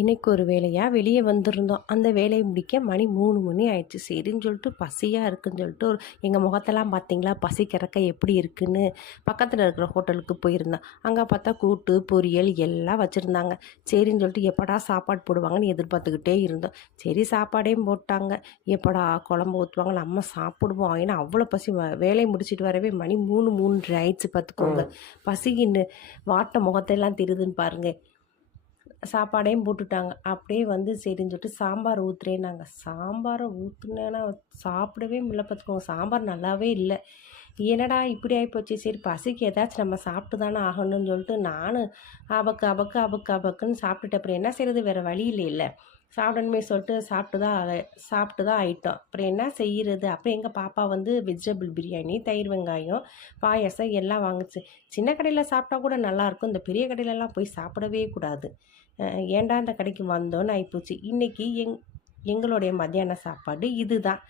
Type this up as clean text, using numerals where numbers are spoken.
இன்னைக்கு ஒரு வேலையாக வெளியே வந்திருந்தோம். அந்த வேலையை முடிக்க மணி 3 மணி ஆயிடுச்சு. சரின்னு சொல்லிட்டு பசியாக இருக்குன்னு சொல்லிட்டு எங்கள் முகத்தெல்லாம் பார்த்தீங்களா பசி கிறக்க எப்படி இருக்குன்னு பக்கத்தில் இருக்கிற ஹோட்டலுக்கு போயிருந்தோம். அங்கே பார்த்தா கூட்டு பொரியல் எல்லாம் வச்சுருந்தாங்க. சரின்னு சொல்லிட்டு எப்படா சாப்பாடு போடுவாங்கன்னு எதிர்பார்த்துக்கிட்டே இருந்தோம். சரி சாப்பாடையும் போட்டாங்க. எப்படா குழம்பு ஊற்றுவாங்க நம்ம சாப்பிடுவோம். ஏன்னா அவ்வளோ பசி. வேலையை முடிச்சுட்டு வரவே மணி 3 3:30 ஆயிடுச்சு பார்த்துக்கோங்க. பசிக்குன்னு வாட்ட முகத்தையெல்லாம் தெரியுதுன்னு பாருங்கள். சாப்பாடையும் போட்டுட்டாங்க. அப்படியே வந்து சரின்னு சொல்லிட்டு சாம்பார் ஊற்றுறேன்னாங்க. சாம்பாரை ஊற்றுனேன்னா சாப்பிடவே முடியல பார்த்துக்கோங்க. சாம்பார் நல்லாவே இல்லை. என்னடா இப்படி ஆகிப்போச்சு, சரி பசிக்கு ஏதாச்சும் நம்ம சாப்பிட்டு தானே ஆகணும்னு சொல்லிட்டு நானும் அபக்கு அபக்கு அபக்கு அபக்குன்னு சாப்பிட்டுட்டு அப்புறம் என்ன செய்கிறது, வேறு வழி இல்லை. சாப்பிடணுமே சொல்லிட்டு சாப்பிட்டு தான் ஆயிட்டோம். அப்புறம் என்ன செய்கிறது. அப்புறம் எங்கள் பாப்பா வந்து வெஜிடபிள் பிரியாணி, தயிர் வெங்காயம், பாயசம் எல்லாம் வாங்குச்சு. சின்ன கடையில் சாப்பிட்டா கூட நல்லாயிருக்கும், இந்த பெரிய கடையிலலாம் போய் சாப்பிடவே கூடாது. ஏன்டா இந்த கடைக்கு வந்தோன்னு ஆகிப்போச்சு. இன்றைக்கி எங்களுடைய மத்தியான சாப்பாடு இது தான்.